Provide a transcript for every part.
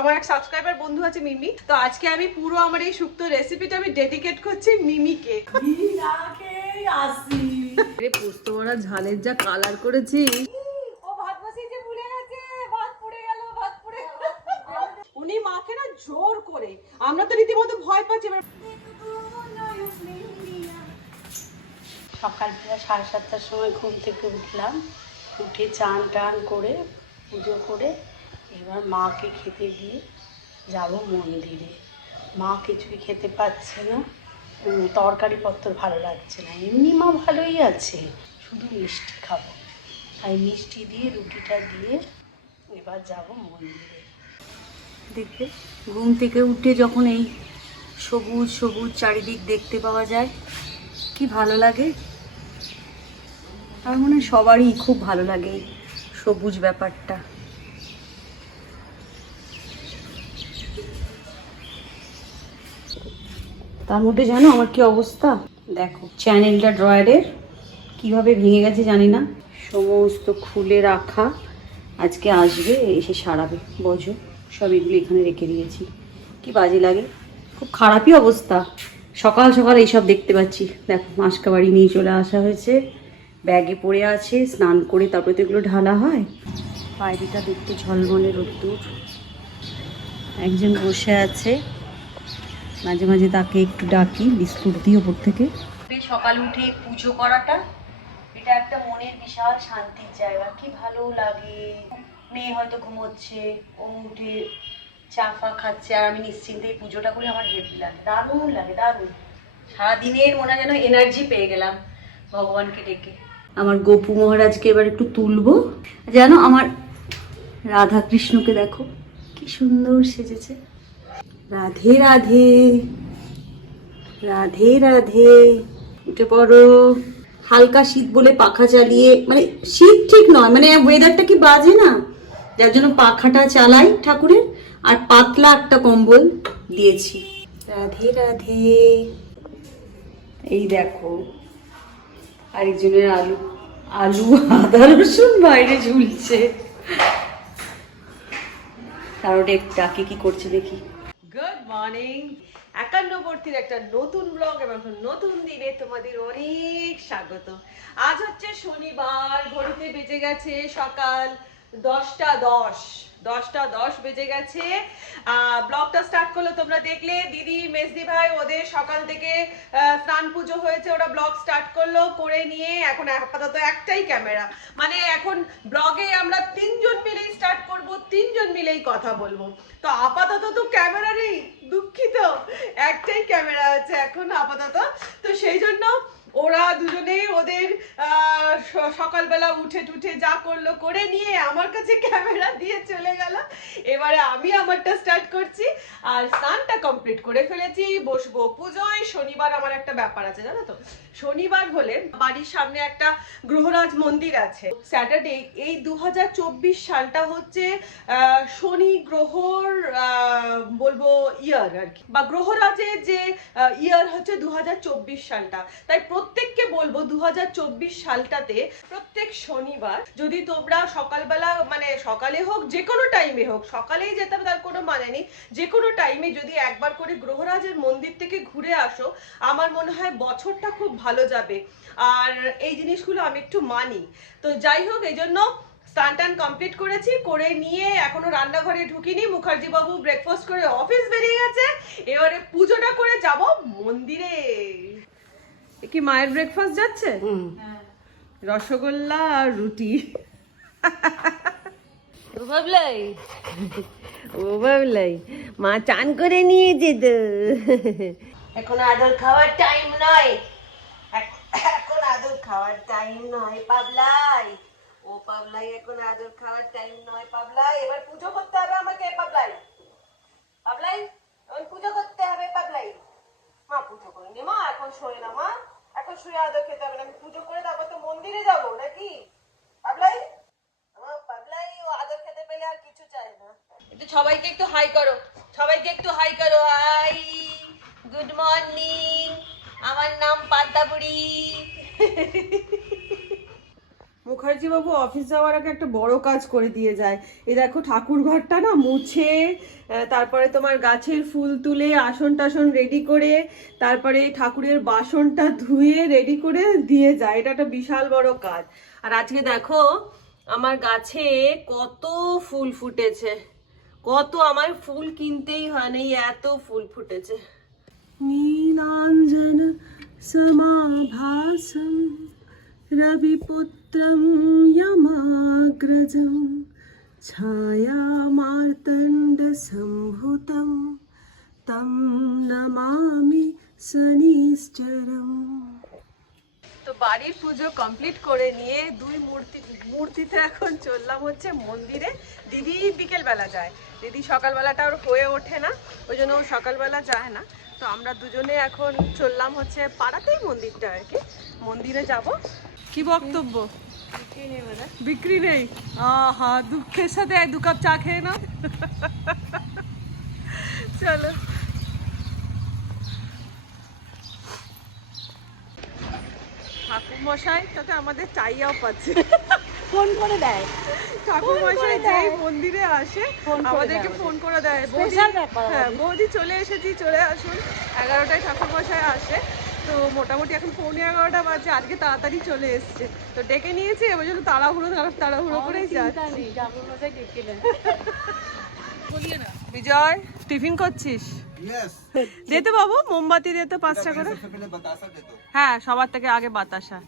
আমার এক সাবস্ক্রাইবার বন্ধু আছে মিমি, তো আজকে আমি পুরো আমার এই শুক্তো রেসিপিটা আমি ডেডিকেট করছি মিমিকে। পোস্ত বড়া ঝালের যা কালার করেছি, ও ভাত বসিয়েছে ভুলে গেছে, ভাত পুড়ে গেল, ভাত পুড়ে গেল। উনি মাকে না জোর করে, আমরা তো রীতিমতো ভয় পাচ্ছি। সকালবেলা 7:30টার সময় ঘুম থেকে উঠলাম, উঠে চান টান করে পুজো করে এবার মাকে খেতে দিয়ে যাব মন্দিরে। মা কিছুই খেতে পাচ্ছে না, তরকারি পত্র ভালো লাগছে না, এমনি মা ভালোই আছে, শুধু মিষ্টি খাবো, তাই মিষ্টি দিয়ে রুটিটা দিয়ে এবার যাব মন্দিরে। দেখবে ঘুম থেকে উঠে যখন এই সবুজ সবুজ চারিদিক দেখতে পাওয়া যায় কি ভালো লাগে। আমার মনে হয় সবারই খুব ভালো লাগে এই সবুজ ব্যাপারটা। তার মধ্যে জানো আমার কি অবস্থা, দেখো চ্যানেলটা ড্রয়ারের কিভাবে ভেঙে গেছে জানি না, সমস্ত খুলে রাখা, আজকে আসবে এসে সারাবে, বোঝো সব এগুলো এখানে রেখে দিয়েছি, কি বাজে লাগে, খুব খারাপই অবস্থা। সকাল সকাল এইসব দেখতে পাচ্ছি, দেখো মাসকা বাড়ি নিয়ে চলে আসা হয়েছে, ব্যাগে পড়ে আছে, স্নান করে তারপরে তো এগুলো ঢালা হয়। বাইরেটা দেখতে ঝলমলে রোদ্দুর, একজন বসে আছে, মাঝে মাঝে তাকে একটু ডাকি বিস্কুট দিই ওপর থেকে। সকাল উঠে পুজো করাটা এটা একটা মনের বিশাল শান্তির জায়গা, কি ভালো লাগে। মেয়ে হয়তো ঘুমোচ্ছে, ও উঠে চা ফা খাচ্ছে, আর আমি নিশ্চিন্তে এই পুজোটা করে আমার হেভি লাগে, দারুণ লাগে, দারুণ। সারাদিনের মনে যেন এনার্জি পেয়ে গেলাম ভগবানকে ডেকে। আমার গোপু মহারাজকে এবার একটু তুলবো। জানো আমার রাধা কৃষ্ণকে দেখো কি সুন্দর সেজেছে, রাধে রাধে রাধে রাধে। উঠে পড়ো। হালকা শীত বলে পাখা চালিয়ে, মানে শীত ঠিক নয়, মানে ওয়েদারটা কি বাজে না, যার জন্য পাখাটা চালাই ঠাকুরের, আর পাতলা একটা কম্বল দিয়েছি। রাধে রাধে। এই দেখো আরেকজনের আলু আলু আদা রসুন বাইরে ঝুলছে, কারোটা ডাকে কি করছে দেখি। গুড মর্নিং, একান্নবর্তীর একটা নতুন ব্লগ এবং নতুন দিনে তোমাদের অনেক স্বাগত। আজ হচ্ছে শনিবার, ঘড়িতে বেজে গেছে সকাল 10:10 বেজে গেছে। ব্লগটা স্টার্ট করলো তোমরা দেখলে, দিদি মেজদি ভাই ওদের সকাল থেকে স্নান পুজো হয়েছে, ওরা ব্লগ স্টার্ট করলো, করে নিয়ে এখন আপাতত একটাই ক্যামেরা, মানে এখন ব্লগে আমরা তিনজন মিলেই স্টার্ট করব, তিনজন মিলেই কথা বলবো। তো আপাতত তো ক্যামেরা নেই, দুঃখিত, একটাই ক্যামেরা আছে এখন আপাতত। তো সেই জন্য ওরা দুজনেই ওদের সকালবেলা উঠে টুঠে যা করলো করে নিয়ে আমার কাছে ক্যামেরা দিয়ে চলে গেল। এবারে আমি আমারটা স্টার্ট করছি, আর স্নানটা কমপ্লিট করে ফেলেছি, বসবো পুজোয়। শনিবার আমার একটা ব্যাপার আছে জানো তো, শনিবার হলে বাড়ির সামনে একটা গ্রহরাজ মন্দির আছে। স্যাটারডে এই 2024 সালটা হচ্ছে শনি গ্রহর বলবো ইয়ার আর কি, বা গ্রহরাজের যে ইয়ার হচ্ছে 2024 সালটা। তাই প্রত্যেককে বলবো 2024 সালটাতে প্রত্যেক শনিবার যদি তোমরা সকালবেলা, মানে সকালে হোক যে কোনো টাইমে হোক, সকালেই যেতে হবে তার কোনো মানে নেই, যে কোনো টাইমে যদি একবার করে গ্রহরাজের মন্দির থেকে ঘুরে আসো, আমার মনে হয় বছরটা খুব ভালো যাবে। আর এই জিনিসগুলো আমি একটু মানি। তো যাই হোক, এই জন্য স্নান টান কমপ্লিট করেছি, করে নিয়ে এখনো রান্নাঘরে ঢুকিনি, মুখার্জি বাবু ব্রেকফাস্ট করে অফিস বেরিয়ে গেছে, এবারে পুজোটা করে যাব মন্দিরে। কি মায়ের ব্রেকফাস্ট যাচ্ছে? রসগোল্লা আর রুটি। ও ভাবলাই মা চান করে নিয়েছে তো, এখন আদর খাওয়ার টাইম নয়, এখন আদর খাওয়ার টাইম নয় পাবলাই, ও পাবলাই এখন আদর খাওয়ার টাইম নয় পাবলাই, এবার পুজো করতে হবে আমাকে পাবলাই, পাবলাই এখন পুজো করতে হবে পাবলাই। মা পুজো করিনি মা, এখন শোয় না মা, এখন শুয়ে আদর খেতে হবে না, আমি পুজো করে তারপর তো মন্দিরে যাবো নাকি পাবলাই। আমার পাবলাই ও আদর খেতে পেলে আর কিছু চায় না। একটু সবাইকে একটু হাই করো, সবাইকে একটু হাই করো, হাই, গুড মর্নিং, আমার নাম পাতাবুড়ি। মুখার্জি বাবু অফিস যাওয়ার আগে একটা বড় কাজ করে দিয়ে যায়। এই দেখো ঠাকুর ঘরটা না মুছে, তারপরে তোমার গাছের ফুল তুলে আসন টাসন রেডি করে, তারপরে ঠাকুরের বাসনটা ধুয়ে রেডি করে দিয়ে যায়। এটা একটা বিশাল বড় কাজ। আর আজকে দেখো আমার গাছে কত ফুল ফুটেছে, কত, আমার ফুল কিনতেই হয় না, এত ফুল ফুটেছে। নীলাঞ্জন समाभासं रविपुत्रं यमाग्रजं छायामार्तण्डसम्भुतं तं नमामि शनिश्चरम्। তো বাড়ির পুজো কমপ্লিট করে নিয়ে দুই মূর্তিতে এখন চললাম হচ্ছে মন্দিরে। দিদি বিকেলবেলা যায়, দিদি সকালবেলাটা ওর হয়ে ওঠে না, ওই জন্য ও সকালবেলা যায় না। তো আমরা দুজনে এখন চললাম হচ্ছে পাড়াতেই মন্দিরটা আর কি, মন্দিরে যাব। কি বক্তব্য? বিক্রি নেই? আহা, দুঃখের সাথে 2 কাপ চা খেয়ে নাও। চলো। ঠাকুর মশাই তাতে আমাদের চাইয়াও পাচ্ছে, ফোন করে দেয়। ঠাকুর মশাই যেই মন্দিরে আসে আমাদেরকে ফোন করে দেয়, হ্যাঁ বৌদি চলে এসেছি, চলে আসুন। 11টায় ঠাকুর মশাই আসে, তো মোটামুটি এখন 11:15 বাজে। আজকে তাড়াতাড়ি চলে এসছে, তো ডেকে নিয়েছি, এবার জন্য তাড়াহুড়ো করেই যাচ্ছি। বিজয়, টিফিন করছিস? দে তো বাবু, মোমবাতি দে তো 5টা করে। হ্যাঁ, সবার থেকে আগে বাতাসা।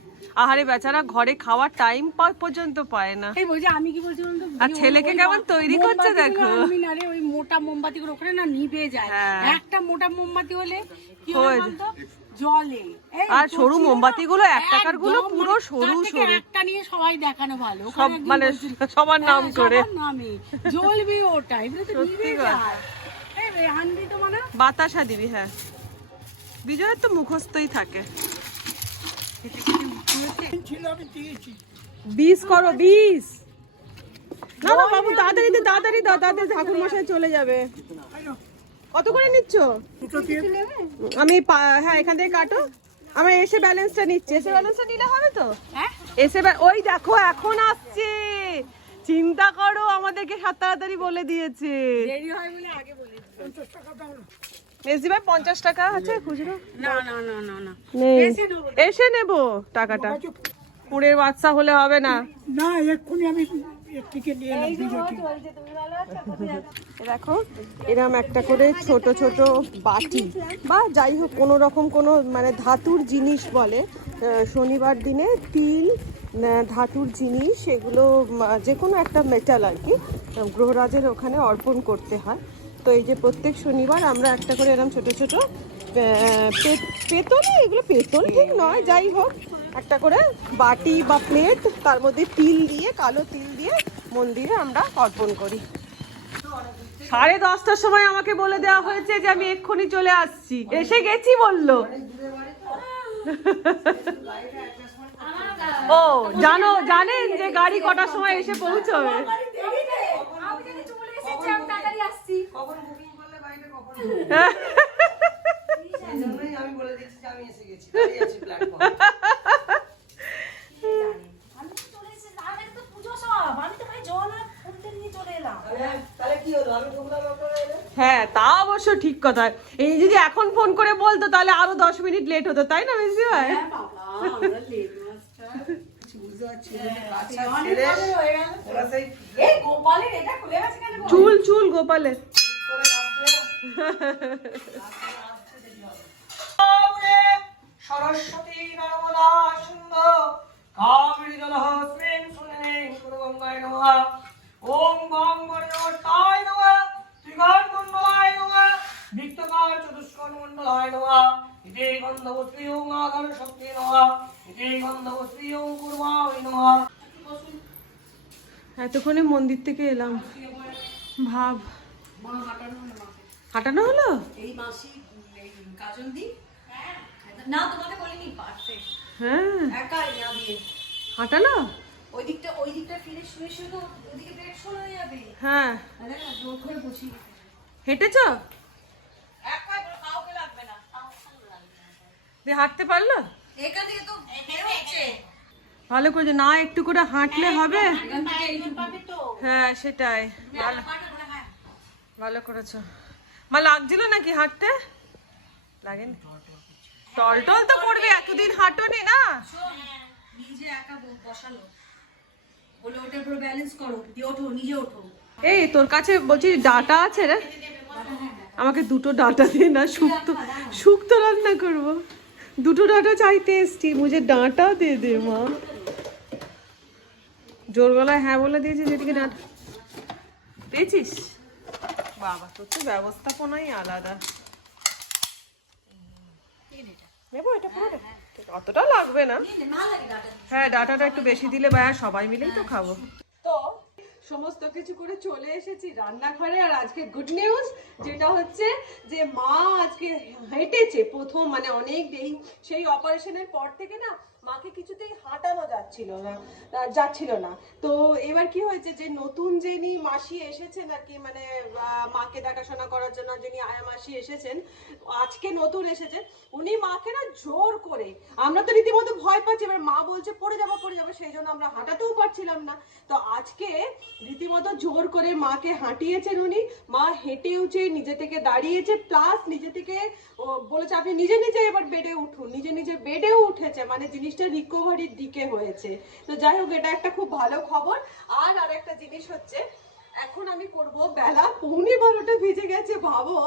আহারে বেচারা ঘরে খাওয়ার টাইম পর্যন্ত পায় না। এই বলছি, আমি কি বলছি বলতো, আর ছেলেকে কেমন তৈরি করছে দেখো। আমি না রে, ওই মোটা মোমবাতি গুলো ওখানে না নিভে যায়। একটা মোটা মোমবাতি হলে কি হয় বলতো, জলে। আর সরু মোমবাতি গুলো 1 টাকার গুলো পুরো সরু সরু, একটা নিয়ে সবাই দেখানো ভালো, সব মানে সবার নাম করে নামে জ্বলবে ওটা, এগুলো তো নিভে যায়। এই আনবি তো মানে বাতাসা দিবি। হ্যাঁ, বিজয়ের তো মুখস্থই থাকে। 20 করো, 20। না না বাবু, তাড়াতাড়ি দাও, তাড়াতাড়ি ঠাকুর মশাই চলে যাবে। কত করে নিচ্ছ? আমি হ্যাঁ, এখান থেকে কাটো। আমার এসে ব্যালেন্সটা নিচ্ছে, এসে ব্যালেন্সটা নিলে হবে তো? এসে ওই দেখো এখন আসছে, চিন্তা করো, আমাদেরকে তাড়াতাড়ি বলে দিয়েছে। দেরি হয় বলে আগে বলে 50 টাকা দাও না। মেসি ভাই 50 টাকা আছে খুচরো? না না না না না, নেই, এসে নেব টাকাটা। পুরের বাচ্চা হলে হবে না। না, এক্ষুনি আমি থেকে নিয়ে এলাম ভিডিওটি। দেখো এরকম একটা করে ছোট ছোট বাটি বা যাই হোক কোনো রকম কোনো মানে ধাতুর জিনিস বলে, শনিবার দিনে তিল, ধাতুর জিনিস, এগুলো যে কোনো একটা মেটাল আর কি গ্রহরাজের ওখানে অর্পণ করতে হয়। তো এই যে প্রত্যেক শনিবার আমরা একটা করে এরকম ছোট ছোট পেতল, এগুলো পেতল ঠিক নয়, যাই হোক একটা করে বাটি বা প্লেট, তার মধ্যে তিল দিয়ে, কালো তিল দিয়ে মন্দিরে আমরা অর্পণ করি। 10:30টার সময় আমাকে বলে দেওয়া হয়েছে যে আমি এক্ষুনি চলে আসছি, এসে গেছি বললো। ও জানেন যে গাড়ি কটার সময় এসে পৌঁছবে। হ্যাঁ, তা অবশ্য ঠিক কথা। এই যদি এখন ফোন করে বলতো তাহলে আরো 10 মিনিট লেট হতো, তাই না মেসি ভাই? চুল গোপালের। সরস্বতী নর্মদা সিন্ধু কাবেরী জলহস্মিন সুনেন গঙ্গায় নমঃ। ওম গং গণেশায় নমঃ। ত্রিগণমণ্ডলায় নমঃ। বিক্তকার চতুষ্কোণ মণ্ডলায় নমঃ। ইতি গন্ধবস্ত্রিয়ং আধার শক্তি নমঃ। ইতি গন্ধবস্ত্রিয়ং কুর্মায় নমঃ। এতক্ষণে মন্দির থেকে এলাম, ভাব হাঁটানো হলো। এই মাসি কাজল দি না, তোমাকে বলিনি পারতে। হ্যাঁ, একাই না দিয়ে হাঁটালো। ওই দিকটা ফিরে শুয়ে শুধু ওদিকে পেট সরে যাবে। হ্যাঁ, আরে না, জোর করে বসি। হেঁটেছ? একাই কাউকে লাগবে না, হাঁটতে পারলো? এখান থেকে তো বের হচ্ছে। ভালো করে না একটু করে হাঁটলে হবে। হ্যাঁ সেটাই, ভালো ভালো করেছো। মা লাগছিল নাকি হাঁটতে? লাগেনি? টল টল তো করবে, এতদিন হাঁটোনি না। নিজে একা বসালো, বলে ওটার উপর ব্যালেন্স করো, দিয়ে ওঠো, নিজে ওঠো। এই তোর কাছে বলছি ডাটা আছে রে? আমাকে দুটো ডাটা দে না, শুক্তো রান্না করব। দুটো ডাটা চাইতে এসছি, মুঝে ডাঁটা দে দে মা। জোর গলায় হ্যাঁ বলে দিয়েছিস, এদিকে ডাঁটা পেয়েছিস? বাবা তোর তো ব্যবস্থাপনাই আলাদা। নেবো এটা পুরো? অতটা লাগবে না। হ্যাঁ ডাটাটা একটু বেশি দিলে বা সবাই মিলেই তো খাবো। তো সমস্ত কিছু করে চলে এসেছি রান্নাঘরে। আর আজকে গুড নিউজ যেটা হচ্ছে যে মা আজকে হেঁটেছে প্রথম, মানে অনেক দেরি, সেই অপারেশনের পর থেকে না মাকে কিছুতেই হাঁটানো যাচ্ছিল না। তো এবার কি হয়েছে যে নতুন যিনি মাসি এসেছেন আর কি, মানে মাকে দেখাশোনা করার জন্য যিনি আয়া মাসি এসেছেন, আজকে নতুন এসেছেন, উনি মাকে না জোর করে, আমরা তো রীতিমতো ভয় পাচ্ছি, এবার মা বলছে পড়ে যাবো, সেই জন্য আমরা হাঁটাতেও পারছিলাম না। তো আজকে রীতিমতো জোর করে মাকে হাঁটিয়েছেন উনি। মা হেঁটেওছে, নিজে থেকে দাঁড়িয়েছে, প্লাস নিজে থেকে বলেছে আপনি নিজে নিজে এবার বেডে উঠুন, নিজে নিজে বেডেও উঠেছে, মানে জিনিসটা রিকভারির দিকে হয়েছে। তো যাই হোক এটা একটা খুব ভালো খবর। আর একটা জিনিস হচ্ছে, এখন আমি করব, বেলা 11:15 বেজে গেছে ভাবো,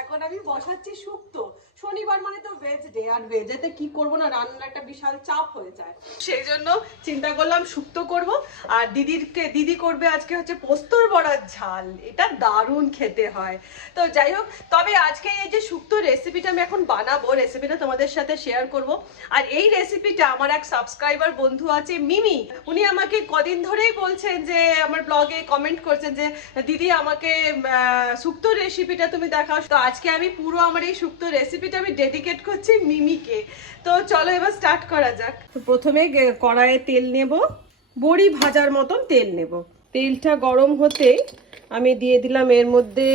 এখন আমি বসাচ্ছি শুক্তো। শনিবার মানে তো ভেজ ডে, আর ভেজেতে কি করব না, রান্নার একটা বিশাল চাপ হয়ে যায়, সেই জন্য চিন্তা করলাম শুক্তো করব। আর দিদি করবে আজকে হচ্ছে পোস্তর বড়ার ঝাল, এটা দারুণ খেতে হয়। তো যাই হোক, তবে আজকে এই যে শুক্তো রেসিপিটা আমি এখন বানাবো, রেসিপিটা তোমাদের সাথে শেয়ার করব। আর এই রেসিপিটা আমার এক সাবস্ক্রাইবার বন্ধু আছে মিমি, উনি আমাকে কদিন ধরেই বলছেন, যে আমার ব্লগে কমেন্ট করছেন যে দিদি আমাকে শুক্তো রেসিপিটা তুমি দেখাও। তো আজকে আমি পুরো আমার এই শুক্তো রেসিপিটা আমি ডেডিকেট করছি মিমিকে। তো চলো এবার স্টার্ট করা যাক। তো প্রথমে কড়াইয়ে তেল নেব, বড়ি ভাজার মতন তেল নেব। তেলটা গরম হতে আমি দিয়ে দিলাম এর মধ্যে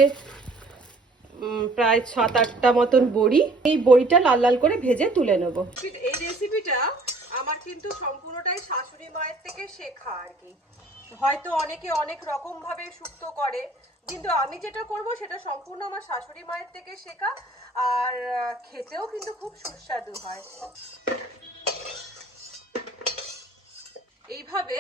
প্রায় 7-8টা মতন বড়ি। এই বড়িটা লাল লাল করে ভেজে তুলে নেব। এই রেসিপিটা আমার কিন্তু সম্পূর্ণটাই শাশুড়ি মায়ের থেকে শেখা আর কি। হয়তো অনেকে অনেক রকম ভাবে শুক্তো করে, কিন্তু আমি যেটা করব সেটা সম্পূর্ণ আমার শাশুড়ি মায়ের থেকে শেখা। আর খেতেও কিন্তু খুব সুস্বাদু হয়। এইভাবে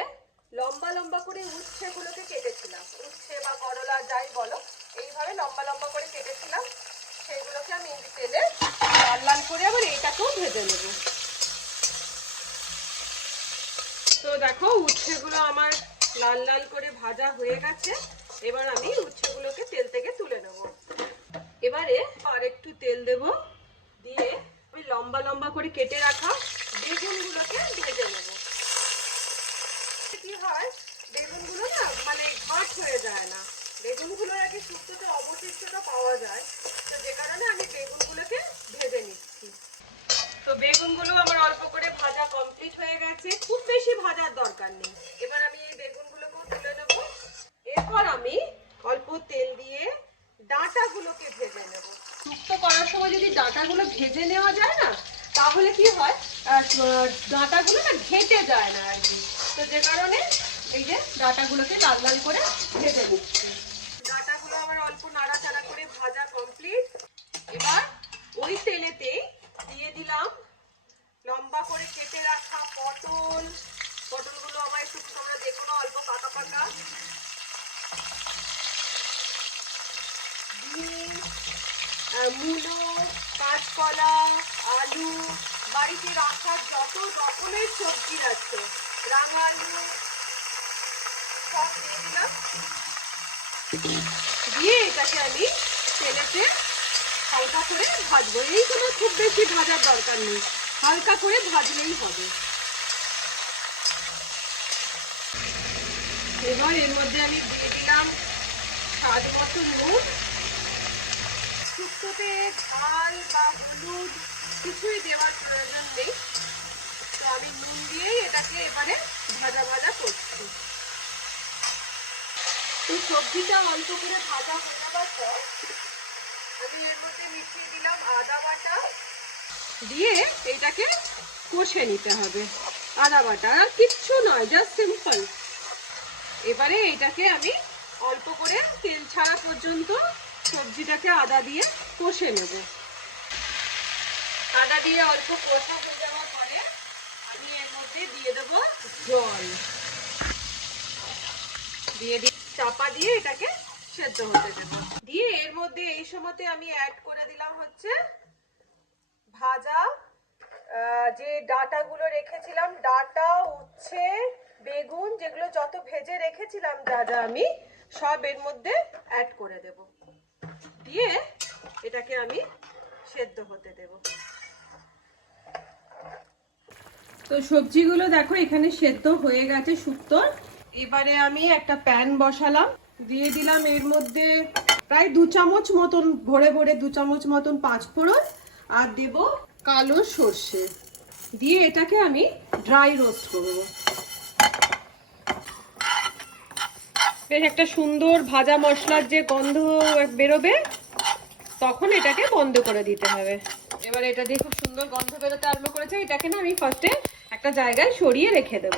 লম্বা লম্বা করে উচ্ছেগুলোকে কেটেছিলাম, উচ্ছে বা করলা যাই বলো, এইভাবে লম্বা লম্বা করে কেটেছিলাম। সেইগুলোকে আমি তেলে লাল লাল করে আবার এইটাকেও ভেজে নেব। তো দেখো উচ্ছেগুলো আমার লাল লাল করে ভাজা হয়ে গেছে। এবার আমি উচ্ছেগুলোকে তেল থেকে তুলে নেব। এবারে আর একটু তেল দেব, দিয়ে আমি লম্বা লম্বা করে কেটে রাখা বেগুনগুলোকে ভেজে নেব। কি হয়, বেগুনগুলো না মানে ঘাট হয়ে যায় না, বেগুনগুলোর আগে শুক্তোতে অবশিষ্টটা পাওয়া যায়, তো যে কারণে আমি বেগুনগুলোকে ভেজে নিচ্ছি। তো বেগুনগুলো আমার অল্প করে ভাজা কমপ্লিট হয়ে গেছে, খুব বেশি ভাজার দরকার নেই। এবার আমি এই বেগুনগুলোকেও তুলে নেব। এরপর আমি অল্প তেল দিয়ে ডাঁটাগুলোকে ভেজে নেব। শুক্তো করার সময় যদি ডাঁটাগুলো ভেজে নেওয়া যায় না, তাহলে কি হয়, ডাঁটাগুলো না ঘেঁটে যায় না আর কি। তো যে কারণে এই যে ডাঁটাগুলোকে লাল লাল করে ভেজে নিচ্ছি। ডাঁটাগুলো আমার অল্প নাড়াচাড়া করে ভাজা কমপ্লিট। এবার ওই তেলেতেই দিয়ে দিলাম লম্বা করে কেটে রাখা পটলগুলো আমার একটু তোমরা দেখো না, অল্প পাকা পাকা। বিন, মূলো, কাঁচকলা, আলু, বাড়িতে রাখা যত রকমের সবজি আছে, রাঙা আলু, সব দিয়ে দিলাম। দিয়ে এটাকে আমি তেলেতে হালকা করে ভাজবো। এই কোনো খুব বেশি ভাজার দরকার নেই, হালকা করে ভাজলেই হবে। এবার এর মধ্যে আমি দিয়ে দিলাম স্বাদ মতো নুন। শুক্তোতে ঝাল বা হলুদ কিছুই দেওয়ার প্রয়োজন নেই, তো আমি নুন দিয়েই এটাকে এবারে ভাজা ভাজা করছি। এই সবজিটা অল্প করে ভাজা হয়ে যাওয়ার পর আমি এর মধ্যে মিশিয়ে দিলাম আদা বাটা, দিয়ে এটাকে কষে নিতে হবে। আদা বাটা, আর কিচ্ছু নয়, জাস্ট সিম্পল। এবারে এটাকে আমি অল্প করে তেল ছাড়া পর্যন্ত সবজিটাকে আদা দিয়ে কষে নেব। আদা দিয়ে অল্প কষা হয়ে যাওয়ার পরে আমি এর মধ্যে দিয়ে দেবো জল, দিয়ে চাপা দিয়ে এটাকে সেদ্ধ হতে দেবো। দিয়ে এর মধ্যে এই সময়তে আমি অ্যাড করে দিলাম হচ্ছে ভাজা যে ডাঁটাগুলো রেখেছিলাম, ডাঁটা, উচ্ছে, বেগুন, যেগুলো যত ভেজে রেখেছিলাম যা যা আমি সব এর মধ্যে অ্যাড করে দেব। দিয়ে এটাকে আমি সেদ্ধ হতে দেব। তো সবজিগুলো দেখো এখানে সেদ্ধ হয়ে গেছে শুক্তোর। এবারে আমি একটা প্যান বসালাম, দিয়ে দিলাম এর মধ্যে প্রায় 2 চামচ মতন, ভরে ভরে 2 চামচ মতন পাঁচফোড়ন, আর দেব কালো সর্ষে, দিয়ে এটাকে আমি ড্রাই রোস্ট করব। বেশ একটা সুন্দর ভাজা মশলার যে গন্ধ বেরোবে তখন এটাকে বন্ধ করে দিতে হবে। এবার এটা দিয়ে খুব সুন্দর গন্ধ বেরোতে আরম্ভ করেছে। এটাকে না আমি ফার্স্টে একটা জায়গায় সরিয়ে রেখে দেব।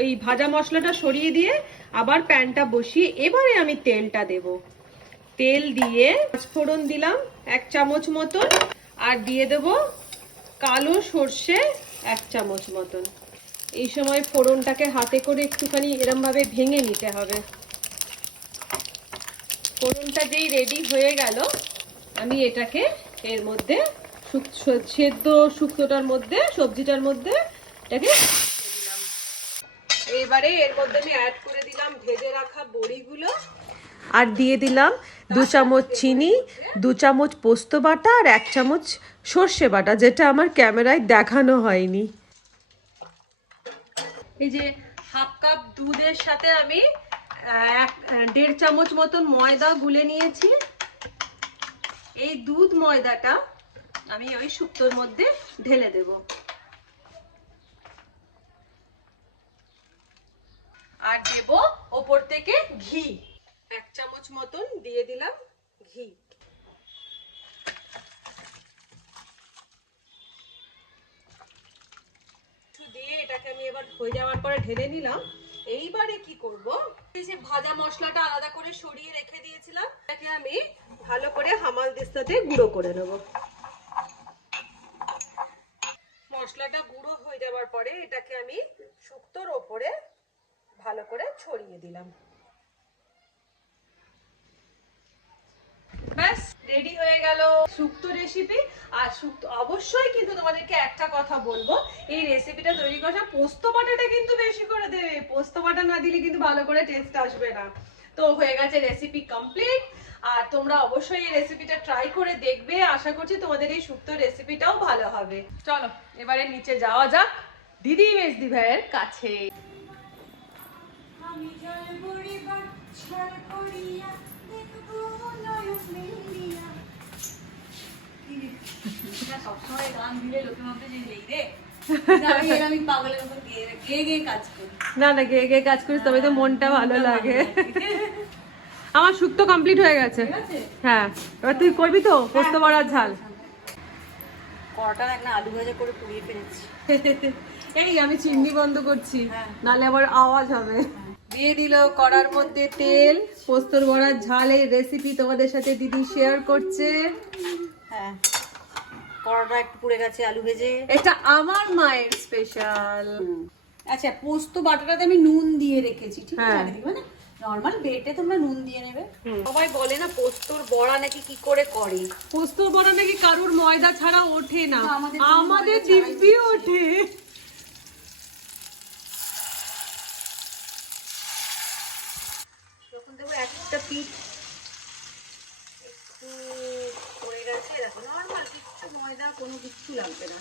ওই ভাজা মশলাটা সরিয়ে দিয়ে আবার প্যানটা বসিয়ে এবারে আমি তেলটা দেব। তেল দিয়ে পাঁচফোড়ন দিলাম 1 চামচ মতন, আর দিয়ে দেব কালো সর্ষে 1 চামচ মতন। এই সময় ফোড়নটাকে হাতে করে একটুখানি এরম ভাবে ভেঙে নিতে হবে। ফোড়নটা যেই রেডি হয়ে গেল আমি এটাকে এর মধ্যে সেদ্ধ শুক্তোটার মধ্যে, সবজিটার মধ্যে এটাকে দিলাম। এবারে এর মধ্যে আমি অ্যাড করে দিলাম ভেজে রাখা বড়িগুলো, আর দিয়ে দিলাম 2 চামচ চিনি, 2 চামচ পোস্ত বাটা, আর 1 চামচ সর্ষে বাটা, যেটা আমার ক্যামেরায় দেখানো হয়নি। এই যে হাফ কাপ দুধের সাথে আমি 1.5 চামচ মতন ময়দা গুলে নিয়েছি। এই দুধ ময়দাটা আমি ওই শুক্তোর মধ্যে ঢেলে দেব, আর দেব ওপর থেকে ঘি, 1 চামচ মতন দিয়ে দিলাম ঘি। দিয়ে এটাকে আমি এবার হয়ে যাওয়ার পরে ঢেলে নিলাম। এইবারে কি করব, এই যে ভাজা মশলাটা আলাদা করে সরিয়ে রেখে দিয়েছিলাম, এটাকে আমি ভালো করে হামাল দিস্তাতে গুঁড়ো করে নেব। মশলাটা গুঁড়ো হয়ে যাওয়ার পরে এটাকে আমি শুক্তোর ওপরে ভালো করে ছড়িয়ে দিলাম। ব্যাস রেডি হয়ে গেল শুক্তো রেসিপি। আর শুক্তো অবশ্যই কিন্তু তোমাদেরকে একটা কথা বলবো, এই রেসিপিটা তৈরি করা পোস্ত বাটাটা কিন্তু বেশি করে দেবে, পোস্ত বাটা না দিলে কিন্তু ভালো করে টেস্ট আসবে না। তো হয়ে গেছে রেসিপি কমপ্লিট, আর তোমরা অবশ্যই এই রেসিপিটা ট্রাই করে দেখবে। আশা করছি তোমাদের এই শুক্তো রেসিপিটাও ভালো হবে। চলো এবারে নিচে যাওয়া যাক দিদি মেজদি ভাইয়ের কাছে। আমি জলপুরি বাছার করিয়া দেখবো নয়ন মেলিয়া। সবসময় গান দিলে লোকের মধ্যে যে নেই রে, আমি পাগলের মতো গেয়ে গেয়ে কাজ করি। না না, গেয়ে গেয়ে কাজ করিস তবে তো মনটা ভালো লাগে। আমার শুক্তো কমপ্লিট হয়ে গেছে। হ্যাঁ, এবার তুই করবি তো পোস্ত বড়ার ঝাল। কড়াটা একটা আলু ভাজা করে পুড়িয়ে ফেলেছি। এই আমি চিমনি বন্ধ করছি, নালে আবার আওয়াজ হবে। দিয়ে দিল কড়ার মধ্যে তেল, পোস্তর বড়ার ঝালের রেসিপি তোমাদের সাথে দিদি শেয়ার করছে। হ্যাঁ, কড়াটা একটু পুড়ে গেছে আলু ভেজে। এটা আমার মায়ের স্পেশাল। আচ্ছা, পোস্ত বাটাটাতে আমি নুন দিয়ে রেখেছি, ঠিক আছে? হ্যাঁ। আগে দেখবে না, নর্মাল বেটে তোমরা নুন দিয়ে নেবে। সবাই বলে না পোস্তর বড়া নাকি কি করে করে, পোস্ত বড়া নাকি কারুর ময়দা ছাড়া ওঠে না, আমাদের আমাদের দিব্যি ওঠে। যখন দেখো একটা পিঠ একটু পড়ে গেছে, দেখো নর্মাল কিচ্ছু ময়দা কোনো কিচ্ছু লাগবে না।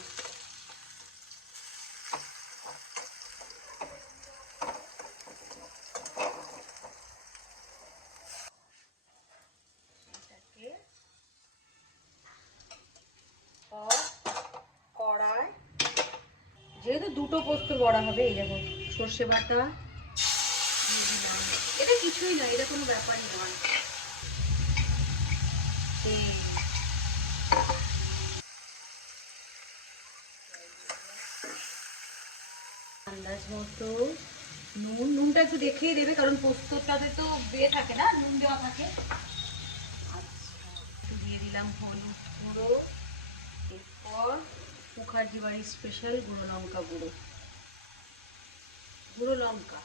কড়াই যেহেতু দুটো পোস্ত বড়া হবে, এই দেখো সর্ষে বাটা, এটা কিছুই নয়, এটা কোনো ব্যাপারই নয়। আন্দাজ মতো নুনটা একটু দেখিয়ে দেবে, কারণ পোস্তটাতে তো দিয়ে থাকে না, নুন দেওয়া থাকে। আচ্ছা, একটু দিয়ে দিলাম হলুদ গুঁড়ো, এরপর মুখার্জি বাড়ির স্পেশাল গুঁড়ো লঙ্কা গুঁড়ো লঙ্কা।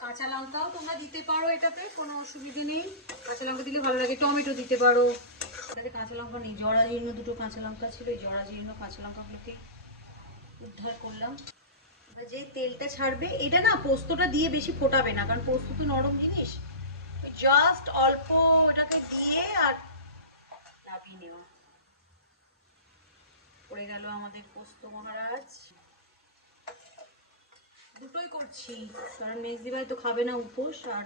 কাঁচা লঙ্কাও তোমরা দিতে পারো, এটাতে কোনো অসুবিধে নেই, কাঁচা লঙ্কা দিলে ভালো লাগে। টমেটো দিতে পারো, এটাতে কাঁচা লঙ্কা নেই, জরাজীর্ণ দুটো কাঁচা লঙ্কা ছিল, এই জরাজীর্ণ কাঁচা লঙ্কাগুলোকে উদ্ধার করলাম। এবার যে তেলটা ছাড়বে, এটা না পোস্তটা দিয়ে বেশি ফোটাবে না, কারণ পোস্ত তো নরম জিনিস, জাস্ট অল্প ওটাকে দিয়ে আর নামিয়ে নেওয়া। পড়ে গেল আমাদের পোস্ত মহারাজ। দুটোই করছি, কারণ মেজদি ভাই তো খাবে না উপোস, আর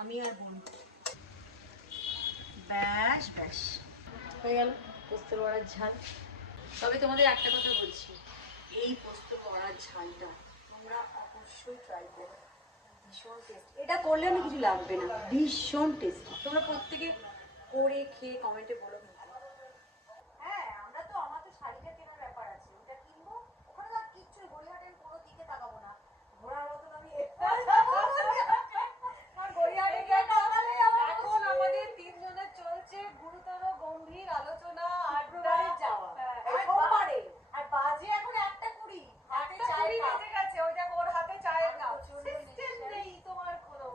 আমি আর বোন। ব্যাস ব্যাস হয়ে গেল পোস্ত বড়ার ঝাল। তবে তোমাদের একটা কথা বলছি, এই পোস্ত বড়ার ঝালটা তোমরা অবশ্যই ট্রাই করো, ভীষণ টেস্টি। এটা করলে আমি কিছু লাগবে না, ভীষণ টেস্টি। তোমরা প্রত্যেকে করে খেয়ে কমেন্টে বলো। হ্যাঁ, আমরা তো আমাদের শাড়িটা কেনার ব্যাপার আছে, ওটা কিনবো, ওখানে তো আর কিচ্ছু গড়িয়াহাটের কোনো দিকে তাকাবো না, ঘোড়ার মতন আমি গড়িয়াহাটে গিয়ে তাকালে এখন আমাদের তিনজনের চলছে গুরুতর গম্ভীর আলোচনা, আড্ডায় যাওয়া। সোমবারে আর বাজে এখন 1:20, হাতে চায়ের কাপ। বেজে গেছে, ওই দেখো ওর হাতে চায়ের কাপ। সিস্টেম নেই তোমার কোনো।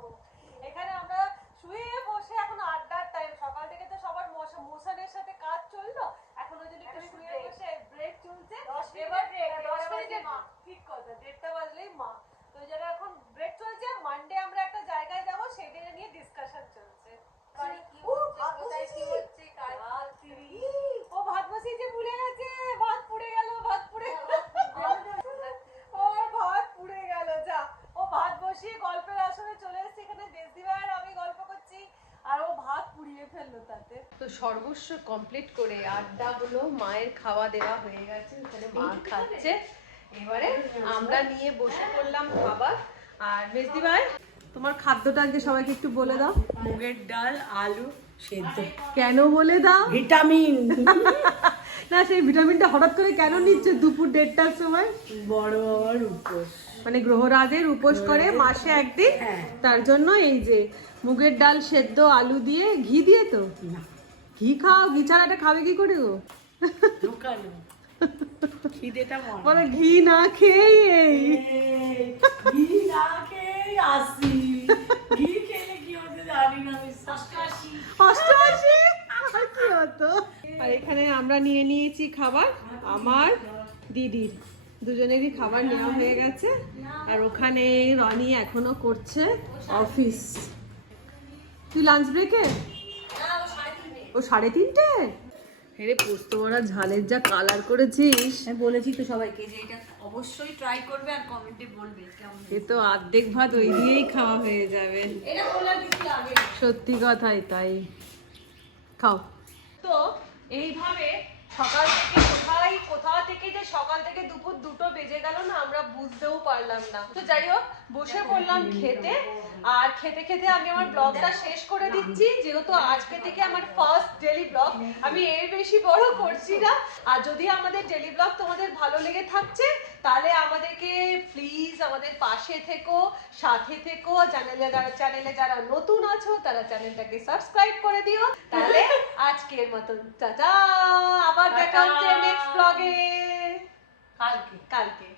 এখানে আমরা শুয়ে বসে এখন আড্ডার টাইম, সকাল থেকে তো সবার মোশনের সাথে কাজ চললো, এখন ওই জন্য একটু শুয়ে বসে ব্রেক চলছে। এবার 10 মিনিটে ঠিক কথা, 1:30 বাজলেই মা। তো ওই জন্য এখন ব্রেক চলছে। মানডে আমরা একটা জায়গায় যাবো, সেদিনে নিয়ে ডিসকাশন চলছে। ও ভাত বসিয়েছে, ভুলে গেছে, ভাত পুড়ে গেল, ভাত পুড়ে গেল, ওর ভাত পুড়ে গেল। যা, ও ভাত বসিয়ে গল্পের আসরে চলে এসেছে, এখানে মেজদি ভাই আর আমি গল্প করছি, আর ও ভাত পুড়িয়ে ফেললো তাতে। তো সর্বস্ব কমপ্লিট করে আড্ডা হলো, মায়ের খাওয়া দেওয়া হয়ে গেছে, এখানে মা খাচ্ছে, এবারে আমরা নিয়ে বসে পড়লাম খাবার। আর মেজদি ভাই, তোমার খাদ্যটা আজকে সবাইকে একটু বলে দাও। মুগের ডাল, আলু সেদ্ধ। কেন বলে দাও? ভিটামিন। না, সেই ভিটামিনটা হঠাৎ করে কেন নিচ্ছে দুপুর 1:30টার সময়? বড় বাবার উপোস। মানে গ্রহরাজের উপোস করে মাসে একদিন, হ্যাঁ। তার জন্য এই যে মুগের ডাল সেদ্ধ আলু দিয়ে, ঘি দিয়ে। তো না, ঘি খাও, ঘি ছাড়াটা খাবে কি করে গো? ঢোকানো খিদেটা বলে ঘি না খেয়েই এই। ঘি না খেয়ে আসি, ঘি খেলে কি হতে জানি না। 88 আর কি হতো। আর এখানে আমরা নিয়ে নিয়েছি খাবার, আমার দিদির দুজনেরই খাবার নেওয়া হয়ে গেছে। আর ওখানে রনি এখনো করছে অফিস। তুই লাঞ্চ ব্রেকে? ও 3:30? হেরে পোস্ত বড়া ঝালের যা কালার করেছিস। আমি বলেছি তো সবাইকে যে এটা অবশ্যই ট্রাই করবে আর কমেন্টে বলবে কেমন। এ তো অর্ধেক ভাত ওই দিয়েই খাওয়া হয়ে যাবে। এটা বললাম কিছু লাগে। সত্যি কথাই তাই। খাও। তো এইভাবে সকাল থেকে কোথা থেকে যে সকাল থেকে দুপুর 2টো বেজে গেল না, আমরা বুঝতেও পারলাম না। তো যাই হোক, বসে পড়লাম খেতে, আর খেতে খেতে আমি আমার ব্লগটা শেষ করে দিচ্ছি, যেহেতু আজকে থেকে আমার ফার্স্ট ডেইলি ব্লগ, আমি এর বেশি বড় করছি না। আর যদি আমাদের ডেইলি ব্লগ তোমাদের ভালো লেগে থাকছে, তাহলে আমাদেরকে প্লিজ আমাদের পাশে থেকো, সাথে থেকো। চ্যানেলে যারা নতুন আছো তারা চ্যানেলটাকে সাবস্ক্রাইব করে দিও। তাহলে আজকের মতন টাটা, আবার দেখা হচ্ছে নেক্সট ব্লগে কালকে। কালকে।